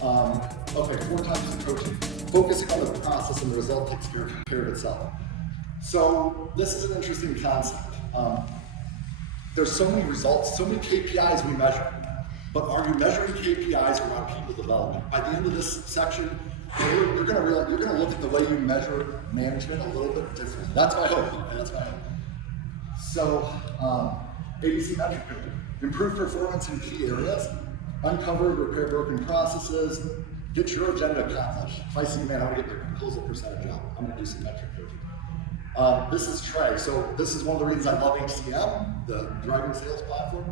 Okay, 4 types of coaching. Focusing on the process and the result takes care of itself. So this is an interesting concept. There's so many results, so many KPIs we measure. But are you measuring KPIs around people development? By the end of this section, you're going to look at the way you measure management a little bit differently. That's my hope. Okay? That's my hope. So, ABC metric coaching. Improve performance in key areas. Uncover, repair broken processes. Get your agenda accomplished. If I see, man, I want to get their proposal percentage up, I'm going to do some metric coaching. This is Trey. So this is one of the reasons I love HCM, the driving sales platform.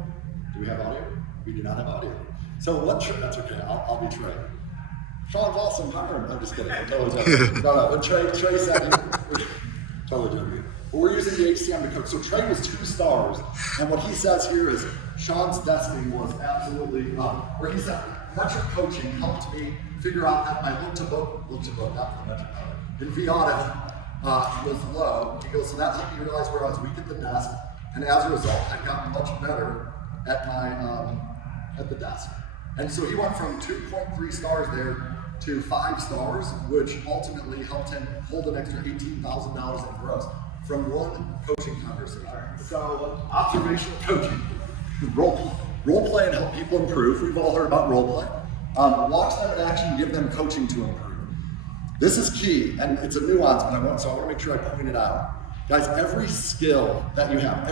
Do we have audio? We do not have audio. So what Trey, that's okay, I'll be Trey. Sean's awesome, hire him. I'm just kidding, I'm totally joking. No, but Trey said, totally joking. But we're using the HCM to coach. So Trey was 2 stars, and what he says here is, Sean's desking was absolutely, where he said, metric coaching helped me figure out that my look to book, not the metric, in V-audit was low. He goes, so that helped me realize where I was weak at the desk, and as a result, I've gotten much better at my, at the desk. And so he went from 2.3 stars there to 5 stars, which ultimately helped him hold an extra $18,000 in gross from one coaching conversation. So observational coaching, role play and help people improve. We've all heard about role play. Watch them in action, give them coaching to improve. This is key, and it's a nuance, but I want to make sure I point it out. Guys, every skill that you have,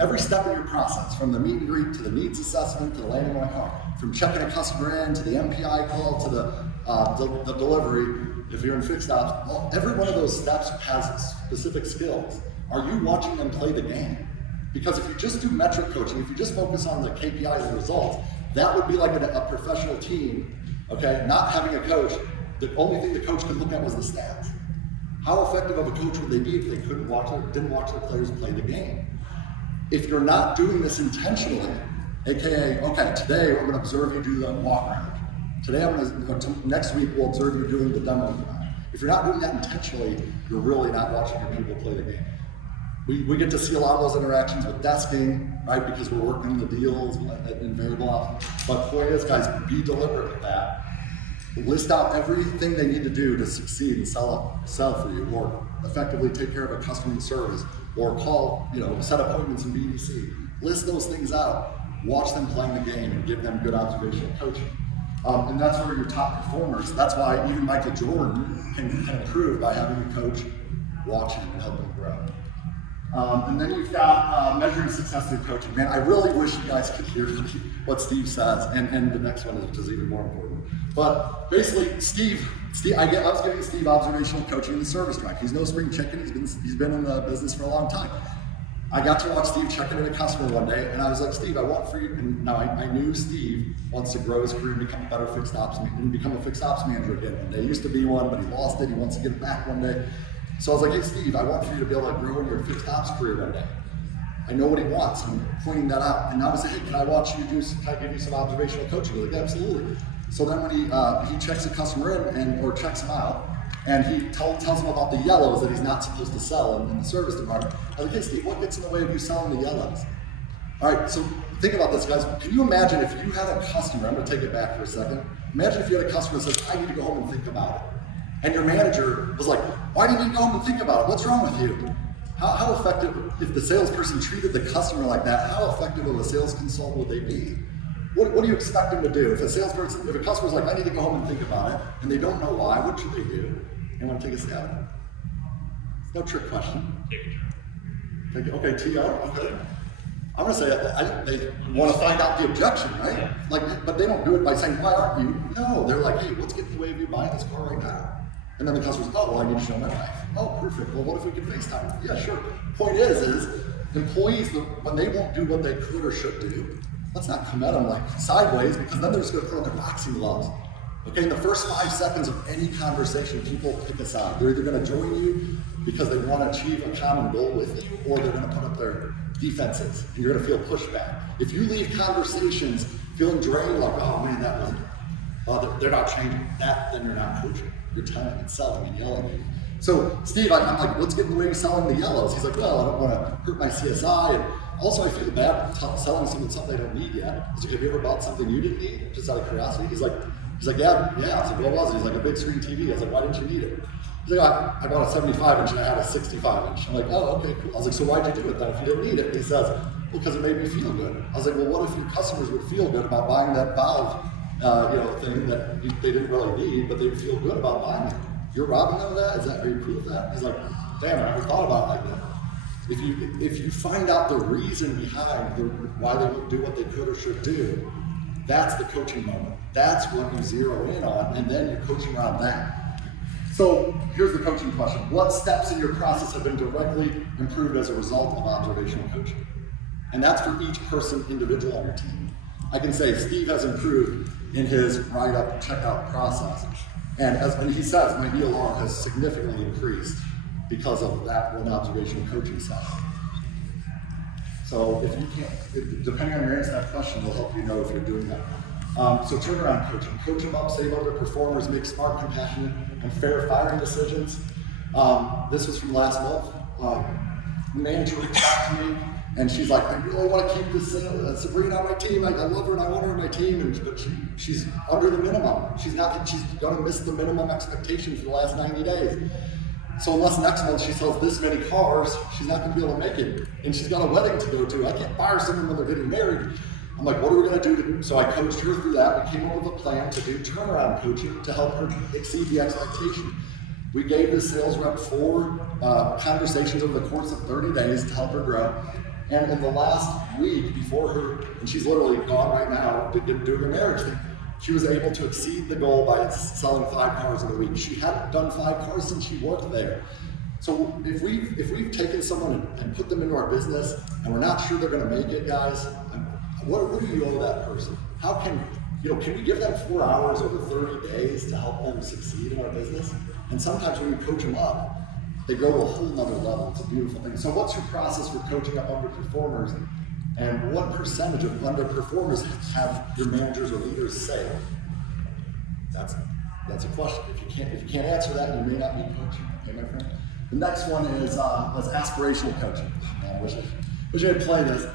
every step in your process, from the meet and greet to the needs assessment to the landing on a car, from checking a customer in to the MPI call to the delivery, if you're in fixed ops, every one of those steps has specific skills. Are you watching them play the game? Because if you just do metric coaching, if you just focus on the KPIs and results, that would be like a professional team, okay, not having a coach. The only thing the coach could look at was the stats. How effective of a coach would they be if they didn't watch the players play the game? If you're not doing this intentionally, AKA, okay, today we're going to observe you do the walk around. Today next week we'll observe you doing the demo round. If you're not doing that intentionally, you're really not watching your people play the game. We get to see a lot of those interactions with desking, right? Because we're working the deals in variable ops. But point is, guys, be deliberate with that. List out everything they need to do to succeed and sell for you, or effectively take care of a customer service, or call, set appointments in BDC. List those things out. Watch them playing the game and give them good observational coaching. And that's where your top performers, that's why even Michael Jordan can improve by having a coach watching and helping him grow. And then you've got measuring success through coaching. Man, I really wish you guys could hear what Steve says, and the next one is even more important. But basically, Steve, I was giving Steve observational coaching in the service drive. He's no spring chicken. He's been in the business for a long time. I got to watch Steve checking in a customer one day, and I was like, Steve, I want for you. And now I knew Steve wants to grow his career and become a better fixed ops manager again. And he used to be one, but he lost it. He wants to get it back one day. So I was like, hey, Steve, I want for you to be able to grow in your fixed ops career one day. I know what he wants. I'm pointing that out. And I was like, hey, can I give you some observational coaching? He's like, yeah, absolutely. So then when he checks a customer in or checks him out, and he tells him about the yellows that he's not supposed to sell in the service department. I was like, hey, Steve, what gets in the way of you selling the yellows? All right, so think about this, guys. Can you imagine if you had a customer, I'm going to take it back for a second. Imagine if you had a customer that says, I need to go home and think about it. And your manager was like, why do you need to go home and think about it? What's wrong with you? How effective, if the salesperson treated the customer like that, how effective of a sales consultant would they be? What do you expect them to do? If a customer's like, I need to go home and think about it, and they don't know why, what should they do? They want to take a stab at it. It's no trick question. Take a turn. Okay, TR, okay. I'm going to say, I think they want to find out the objection, right? Yeah. But they don't do it by saying, why aren't you? No, they're like, hey, what's getting in the way of you buying this car right now? And then the customer's, oh, well, I need to show my wife. Oh, perfect. Well, what if we can FaceTime? Yeah, sure. Point is employees, when they won't do what they could or should do, let's not come at them like sideways, because then they're just going to put on their boxing gloves. Okay, in the first 5 seconds of any conversation, people pick a side. They're either going to join you because they want to achieve a common goal with you, or they're going to put up their defenses, and you're going to feel pushback. If you leave conversations feeling drained, like, oh man, that wasn't, they're not changing that, then you're not coaching. You're telling and selling and yelling at you. So, Steve, I'm like, what's getting in the way of selling the yellows? He's like, well, I don't want to hurt my CSI, and also I feel bad selling something they don't need yet. He's like, have you ever bought something you didn't need, just out of curiosity? He's like, He's like, yeah. I was like, what was it? He's like, a big screen TV. I was like, why didn't you need it? He's like, I bought a 75-inch and I had a 65-inch. I'm like, oh, okay, cool. I was like, so why'd you do it then if you didn't need it? He says, well, because it made me feel good. I was like, well, what if your customers would feel good about buying that valve, thing that they didn't really need, but they'd feel good about buying it? You're robbing them of that? Are you cool with that? He's like, damn, I never thought about it like that. If you find out the reason behind why they would do what they could or should do, that's the coaching moment. That's what you zero in on, and then you're coaching around that. So here's the coaching question. What steps in your process have been directly improved as a result of observational coaching? And that's for each person, individual on your team. I can say Steve has improved in his write-up, checkout process. And he says, my ELR has significantly increased because of that one observational coaching session. So if you can't, depending on your answer to that question, will help you know if you're doing that. So turnaround coaching. Coach them up, save other performers, make smart, compassionate, and fair firing decisions. This was from last month. The manager reached out to me, and she's like, I really want to keep this Sabrina on my team. Like, I love her and I want her on my team, but she's under the minimum. She's going to miss the minimum expectation for the last 90 days. So unless next month she sells this many cars, she's not going to be able to make it. And she's got a wedding to go to. I can't fire someone when they're getting married. I'm like, what are we going to do? So I coached her through that. We came up with a plan to do turnaround coaching to help her exceed the expectation. We gave the sales rep 4 conversations over the course of 30 days to help her grow. And in the last week before her, and she's literally gone right now, doing a marriage thing, she was able to exceed the goal by selling 5 cars in a week. She hadn't done 5 cars since she worked there. So if we've taken someone and put them into our business and we're not sure they're going to make it, guys, what do you owe that person? How can we give them 4 hours over 30 days to help them succeed in our business? And sometimes when you coach them up, they go to a whole nother level. It's a beautiful thing. So what's your process for coaching up underperformers? And what percentage of underperformers have your managers or leaders say? That's a question. If you can't answer that, you may not be coaching. Okay, my friend. The next one is aspirational coaching. Man, I wish I had played this.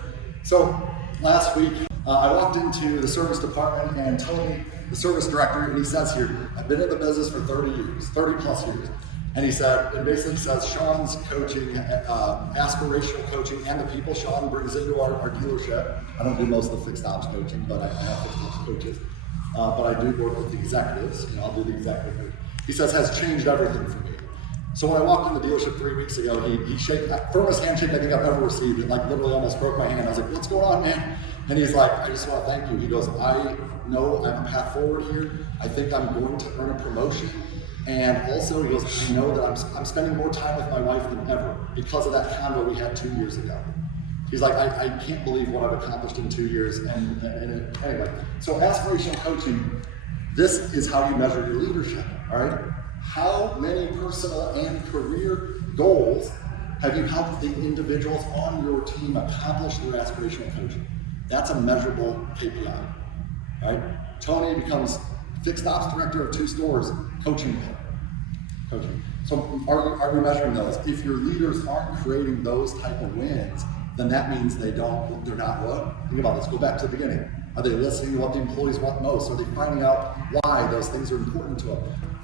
So last week, I walked into the service department, and Tony, the service director, and he says here, I've been in the business for 30 plus years. And it basically says Sean's coaching, aspirational coaching, and the people Sean brings into our dealership. I don't do most of the fixed ops coaching, but I have fixed ops coaches. But I do work with the executives, I'll do the executive coaching. He says has changed everything for me. So when I walked in the dealership 3 weeks ago, he shook, firmest handshake I think I've ever received. It literally almost broke my hand. I was like, what's going on, man? And he's like, I just want to thank you. He goes, I know I have a path forward here. I think I'm going to earn a promotion. And also, he goes, I know that I'm spending more time with my wife than ever because of that condo we had 2 years ago. He's like, I can't believe what I've accomplished in 2 years. Anyway, so aspirational coaching, this is how you measure your leadership, all right? How many personal and career goals have you helped the individuals on your team accomplish through aspirational coaching? That's a measurable KPI, right? Tony becomes fixed ops director of 2 stores, coaching. So are we measuring those? If your leaders aren't creating those type of wins, then that means they're not what? Think about this, go back to the beginning. Are they listening to what the employees want most? Are they finding out why those things are important to them?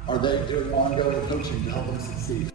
Are they doing ongoing coaching to help them succeed?